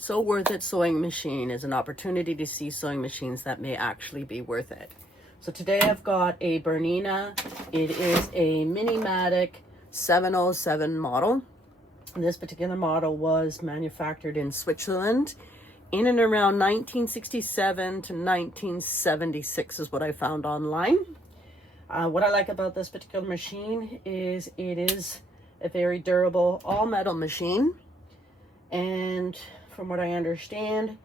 So Worth It Sewing Machine is an opportunity to see sewing machines that may actually be worth it. So today I've got a Bernina. It is a mini Matic 707 model. This particular model was manufactured in Switzerland in and around 1967 to 1976 is what I found online. What I like about this particular machine is it is a very durable all metal machine, and from what I understand,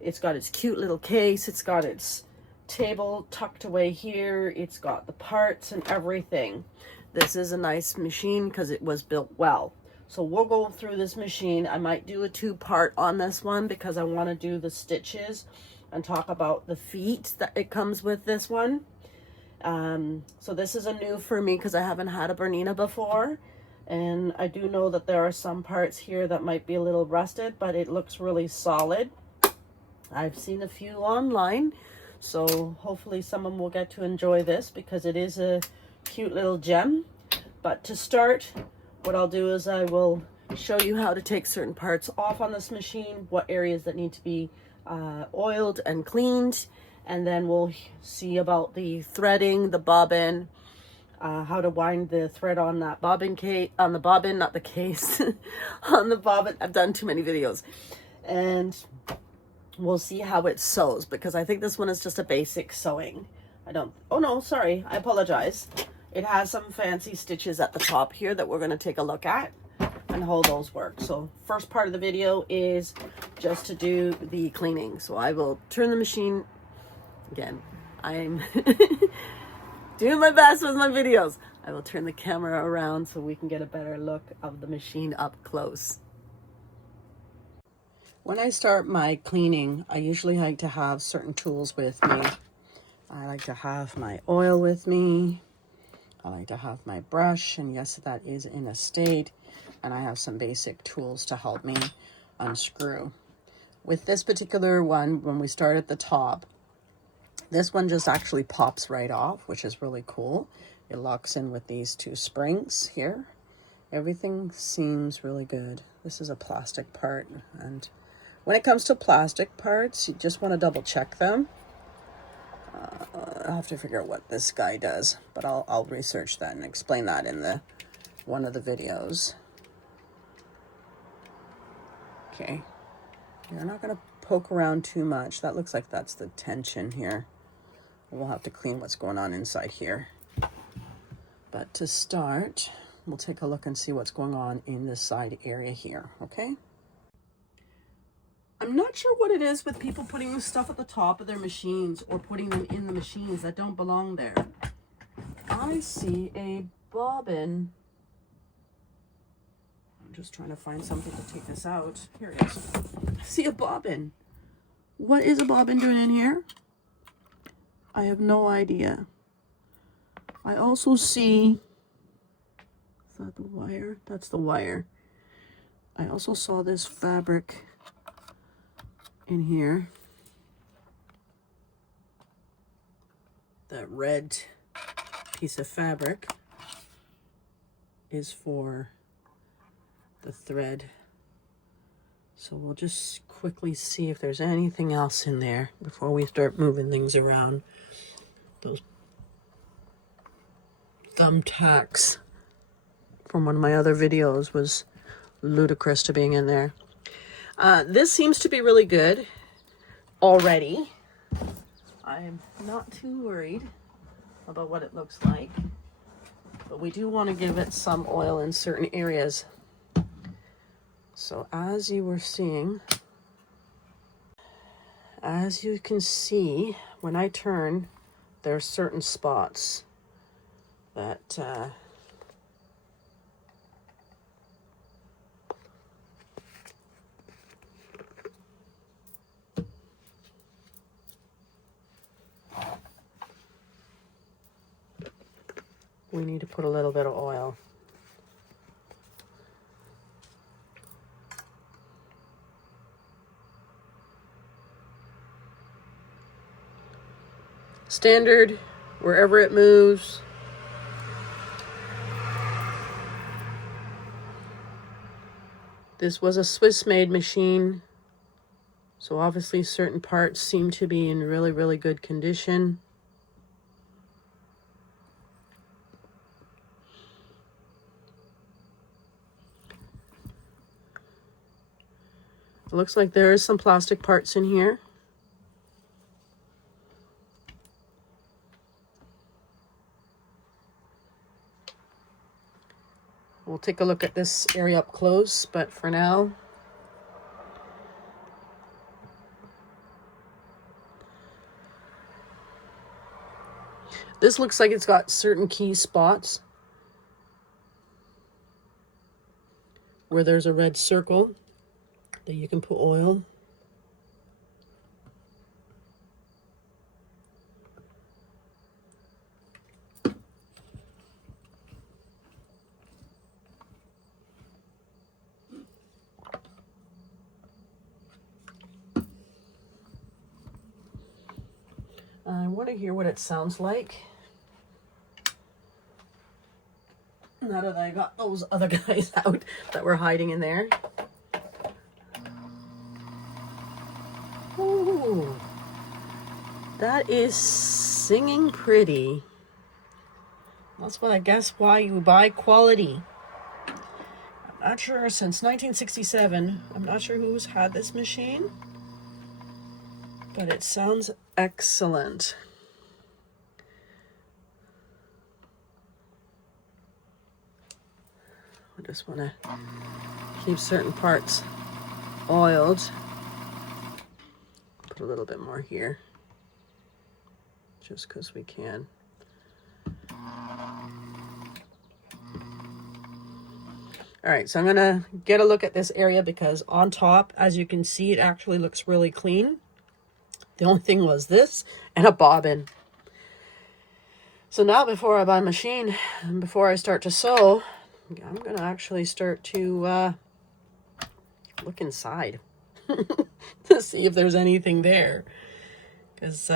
it's got its cute little case, it's got its table tucked away here, it's got the parts and everything. This is a nice machine because it was built well. So we'll go through this machine. I might do a two-part on this one because I want to do the stitches and talk about the feet that it comes with this one. So this is a new for me because I haven't had a Bernina before. And I do know that there are some parts here that might be a little rusted, but it looks really solid. I've seen a few online, so hopefully someone will get to enjoy this because it is a cute little gem. But to start, what I'll do is I will show you how to take certain parts off on this machine, what areas that need to be oiled and cleaned, and then we'll see about the threading, the bobbin, how to wind the thread on that bobbin case, on the bobbin, not the case, on the bobbin. I've done too many videos. And we'll see how it sews, because I think this one is just a basic sewing. Oh no, sorry, I apologize. It has some fancy stitches at the top here that we're going to take a look at and how those work. So first part of the video is just to do the cleaning. So I will turn the machine, again, I'm doing my best with my videos. I will turn the camera around so we can get a better look of the machine up close. When I start my cleaning, I usually like to have certain tools with me. I like to have my oil with me. I like to have my brush, and yes, that is in a state. And I have some basic tools to help me unscrew. With this particular one, when we start at the top, this one just actually pops right off, which is really cool. It locks in with these two springs here. Everything seems really good. This is a plastic part, and when it comes to plastic parts, you just want to double check them. I'll have to figure out what this guy does, but I'll research that and explain that in one of the videos. Okay, you're not going to poke around too much. That looks like that's the tension here. We'll have to clean what's going on inside here. But to start, we'll take a look and see what's going on in this side area here, okay? I'm not sure what it is with people putting stuff at the top of their machines or putting them in the machines that don't belong there. I see a bobbin. I'm just trying to find something to take this out. Here it is. I see a bobbin. What is a bobbin doing in here? I have no idea. I also see, is that the wire? That's the wire. I also saw this fabric in here. That red piece of fabric is for the thread. So we'll just quickly see if there's anything else in there before we start moving things around. Those thumbtacks from one of my other videos was ludicrous to being in there. This seems to be really good already. I'm not too worried about what it looks like, but we do want to give it some oil in certain areas. So as you were seeing, as you can see, when I turn, there are certain spots that we need to put a little bit of oil. Standard, wherever it moves. This was a Swiss-made machine. So obviously certain parts seem to be in really, really good condition. It looks like there is some plastic parts in here. We'll take a look at this area up close, but for now, this looks like it's got certain key spots where there's a red circle that you can put oil. I want to hear what it sounds like. Now that I got those other guys out that were hiding in there. Ooh, that is singing pretty. That's what I guess why you buy quality. I'm not sure, since 1967, I'm not sure who's had this machine, but it sounds excellent. I just want to keep certain parts oiled. Put a little bit more here, just because we can. All right, so I'm gonna get a look at this area because on top, as you can see, it actually looks really clean. The only thing was this and a bobbin. So now before I buy a machine and before I start to sew, I'm gonna actually start to look inside to see if there's anything there. Because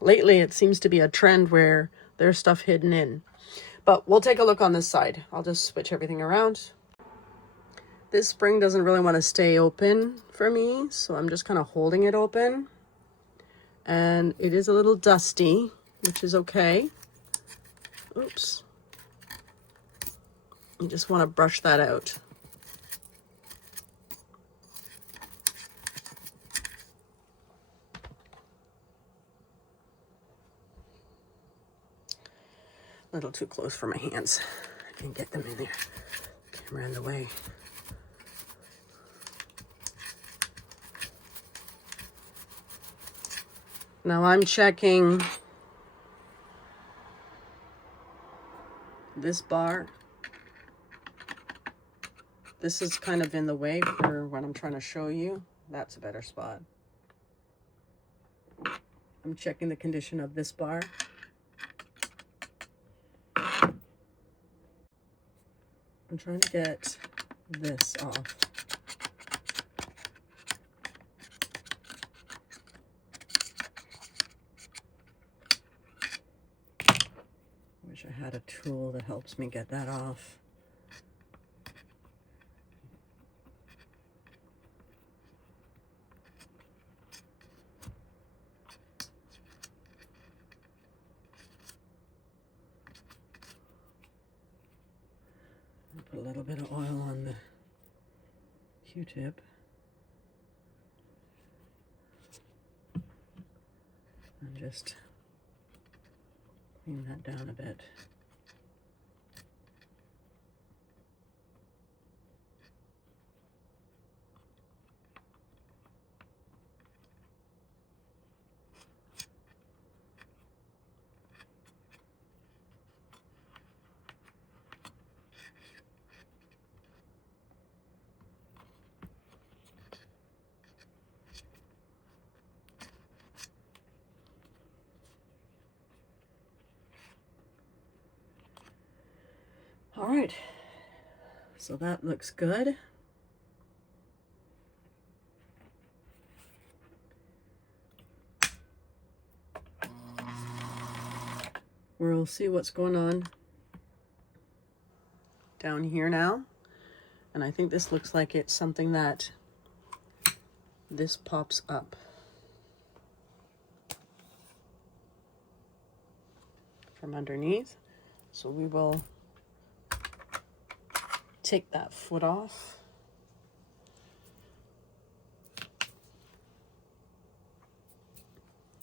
lately it seems to be a trend where there's stuff hidden in. But we'll take a look on this side. I'll just switch everything around. This spring doesn't really want to stay open for me, so I'm just kind of holding it open. And it is a little dusty, which is okay. Oops. You just want to brush that out. A little too close for my hands. I can't get them in there. Camera in the way. Now I'm checking this bar. This is kind of in the way for what I'm trying to show you. That's a better spot. I'm checking the condition of this bar. I'm trying to get this off. Wish I had a tool that helps me get that off. I'll put a little bit of oil on the Q-tip. And just clean that down a bit. All right, so that looks good. We'll see what's going on down here now. And I think this looks like it's something that this pops up. From underneath. So we will take that foot off.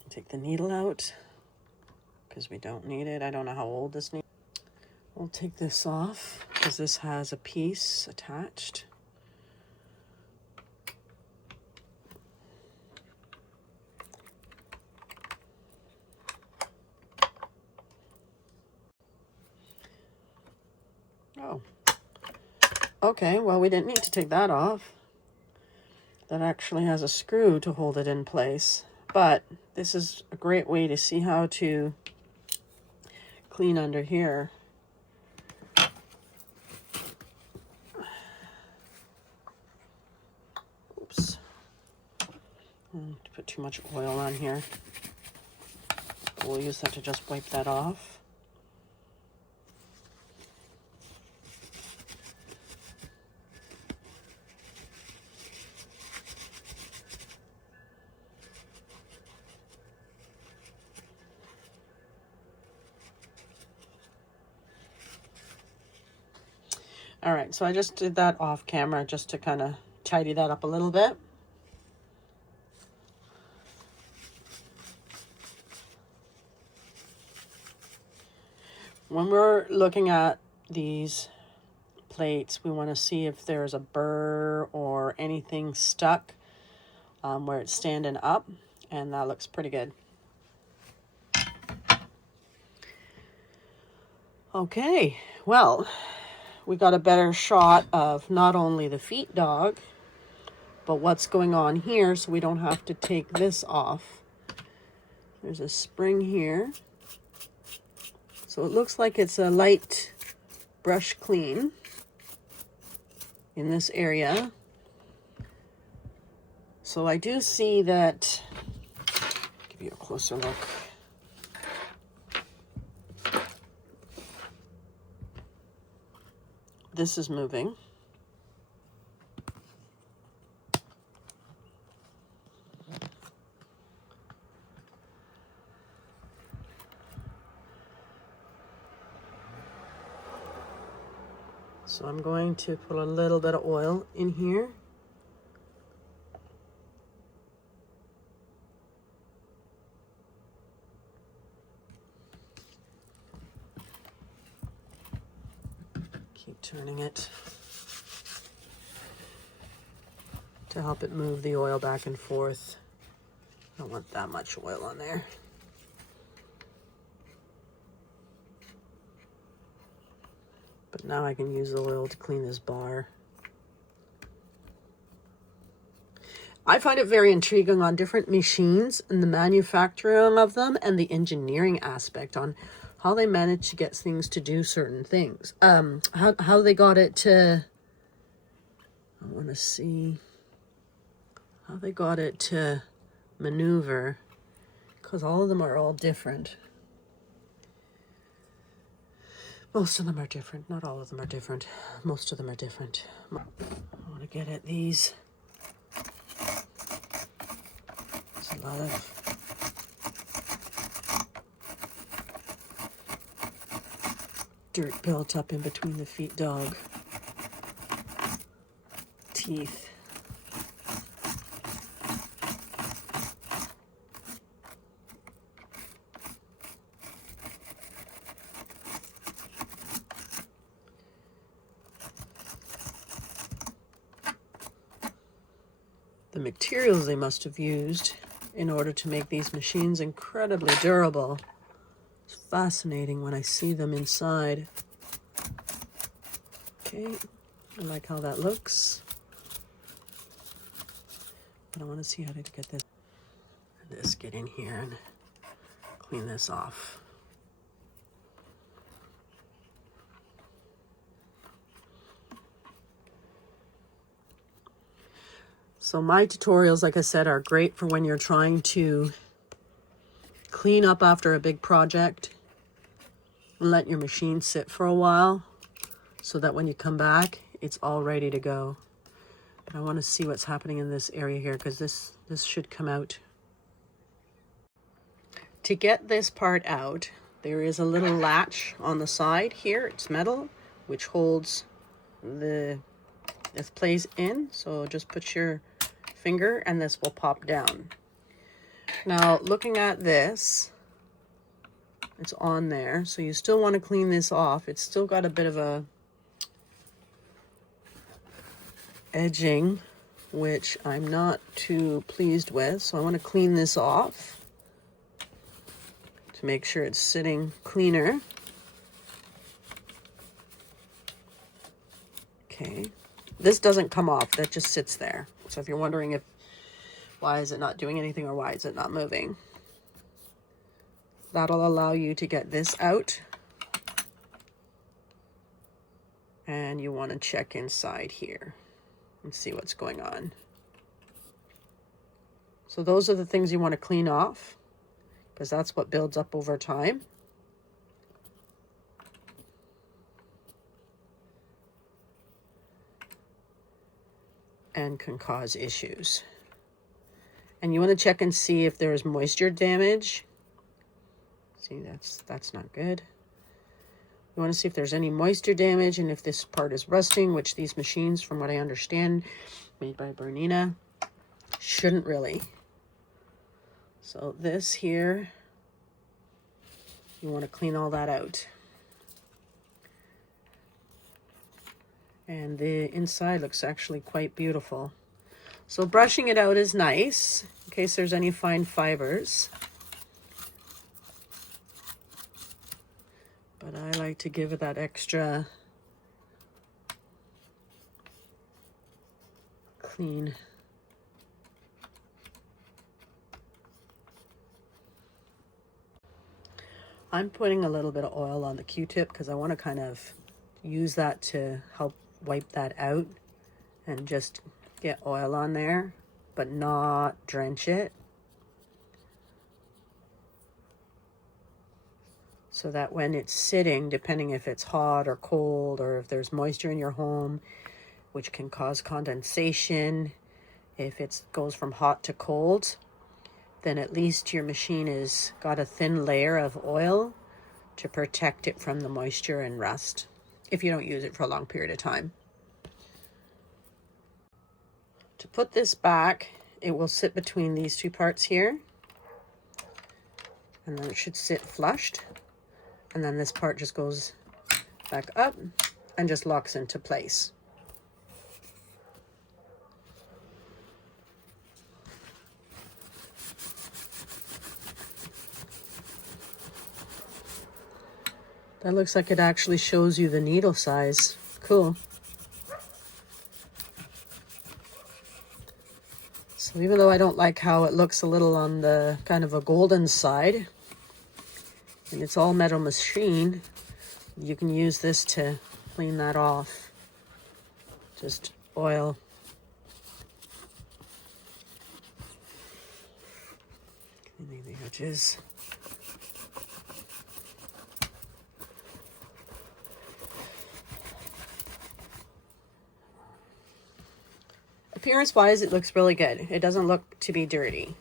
Take the needle out because we don't need it. I don't know how old this needle. We'll take this off because this has a piece attached. Oh, okay, well, we didn't need to take that off. That actually has a screw to hold it in place. But this is a great way to see how to clean under here. Oops. Put too much oil on here. We'll use that to just wipe that off. All right, so I just did that off camera just to kind of tidy that up a little bit. When we're looking at these plates, we want to see if there's a burr or anything stuck where it's standing up, and that looks pretty good. Okay, well, we got a better shot of not only the feet dog, but what's going on here, so we don't have to take this off. There's a spring here. So it looks like it's a light brush clean in this area. So I do see that, give you a closer look. This is moving. So I'm going to put a little bit of oil in here. Keep turning it to help it move the oil back and forth. I don't want that much oil on there. But now I can use the oil to clean this bar. I find it very intriguing on different machines and the manufacturing of them and the engineering aspect on how they manage to get things to do certain things. How they got it to, I want to see how they got it to maneuver, because all of them are all different. Most of them are different. Not all of them are different. Most of them are different. I want to get at these. There's a lot of dirt built up in between the feet dog teeth. The materials they must have used in order to make these machines incredibly durable. It's fascinating when I see them inside. Okay, I like how that looks. But I want to see how to get this get in here and clean this off. So my tutorials, like I said, are great for when you're trying to clean up after a big project and let your machine sit for a while so that when you come back, it's all ready to go. But I want to see what's happening in this area here, because this should come out. To get this part out, there is a little latch on the side here. It's metal, which holds this plays in. So just put your finger and this will pop down. Now, looking at this, it's on there. So you still want to clean this off. It's still got a bit of a edging, which I'm not too pleased with. So I want to clean this off to make sure it's sitting cleaner. Okay, this doesn't come off, that just sits there. So if you're wondering why is it not doing anything or why is it not moving, that'll allow you to get this out. And you want to check inside here and see what's going on. So those are the things you want to clean off, because that's what builds up over time. And can cause issues. And you want to check and see if there's moisture damage. See, that's not good. You want to see if there's any moisture damage and if this part is rusting, which these machines, from what I understand, made by Bernina, shouldn't really. So this here, you want to clean all that out. And the inside looks actually quite beautiful. So brushing it out is nice in case there's any fine fibers. But I like to give it that extra clean. I'm putting a little bit of oil on the Q-tip because I want to kind of use that to help wipe that out and just get oil on there, but not drench it. So that when it's sitting, depending if it's hot or cold or if there's moisture in your home, which can cause condensation, if it goes from hot to cold, then at least your machine has got a thin layer of oil to protect it from the moisture and rust if you don't use it for a long period of time. To put this back, it will sit between these two parts here, and then it should sit flushed. And then this part just goes back up and just locks into place. That looks like it actually shows you the needle size. Cool. So even though I don't like how it looks a little on the kind of a golden side, and it's all metal machine, you can use this to clean that off. Just oil. Cleaning the edges. Appearance-wise, it looks really good. It doesn't look to be dirty,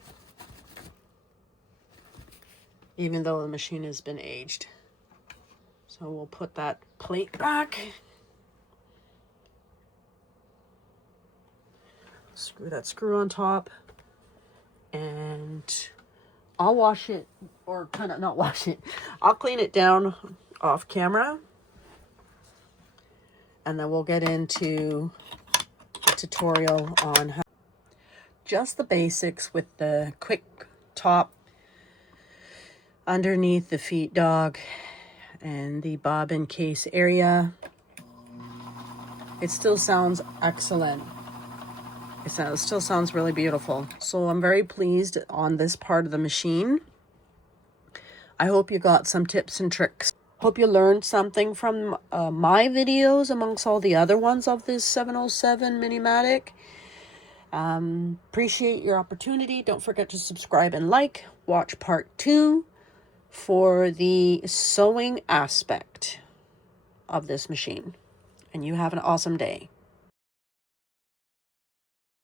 even though the machine has been aged. So we'll put that plate back. Screw that screw on top. And I'll wash it, or kind of not wash it. I'll clean it down off camera. And then we'll get into a tutorial on how just the basics with the quick top underneath the feet dog and the bobbin case area. It still sounds excellent. It still sounds really beautiful. So I'm very pleased on this part of the machine. I hope you got some tips and tricks. Hope you learned something from my videos amongst all the other ones of this 707 Mini Matic. Appreciate your opportunity. Don't forget to subscribe and like. Watch part 2 for the sewing aspect of this machine. And you have an awesome day.